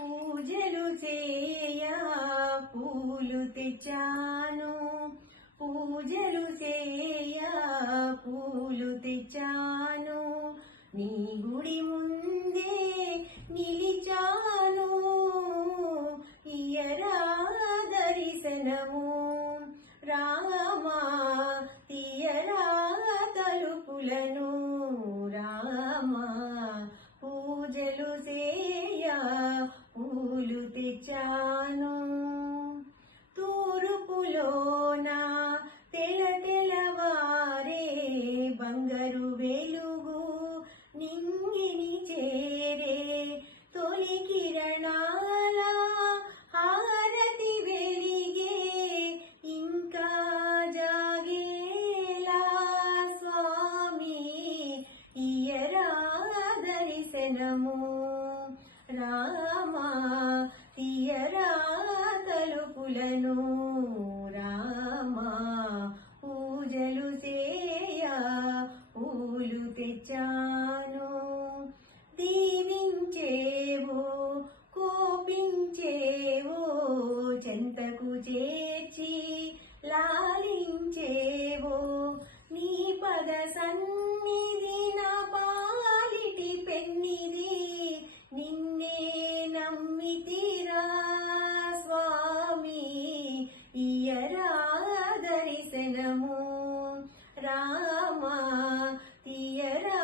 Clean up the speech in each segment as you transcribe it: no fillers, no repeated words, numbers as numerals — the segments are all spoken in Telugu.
పూజలు చేయ పూలు తెచ్చాను, పూజలు చేయ పూలు తెచ్చాను, నీ గుడి ముందే నిలిచాను, ఇయరా దర్శనము రామా, తీయరా తలుపులను రామా, పూజలు చేయ పూలు తెచ్చాను. తూర్పులోన తెలవారే బంగారు వెలుగు నింగిని చేరే, తొలి కిరణాల హారతి వెలిగే, ఇంకా జాగేలా స్వామి ఇయరా దర్శనము రామా, తీయరా తలుపులను రామా, పూజలు చేయ పూలు తెచ్చాను. దీవించేవో కోపించేవో చెంతకు చేర్చి లాలించేవో, నీ పద సన్నిధి నా పాలిటి పెన్నిది, నిన్నే నమ్మితిరా స్వామి ఇయరా దర్శనము రామా, తీయరా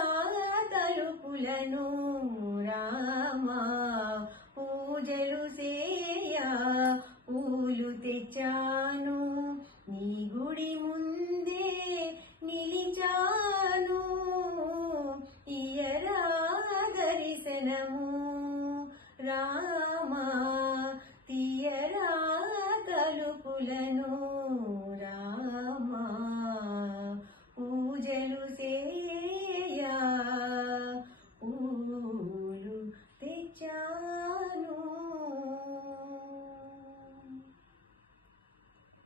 తలుపులను రామా, పూజలు చేయ పూలు తెచ్చాను, నీ గుడి ముందే నిలిచాను, ఇయరా దర్శనము రామా, తీయరా తలుపులను రామా, పూజలు చేయ పూలు తెచ్చా.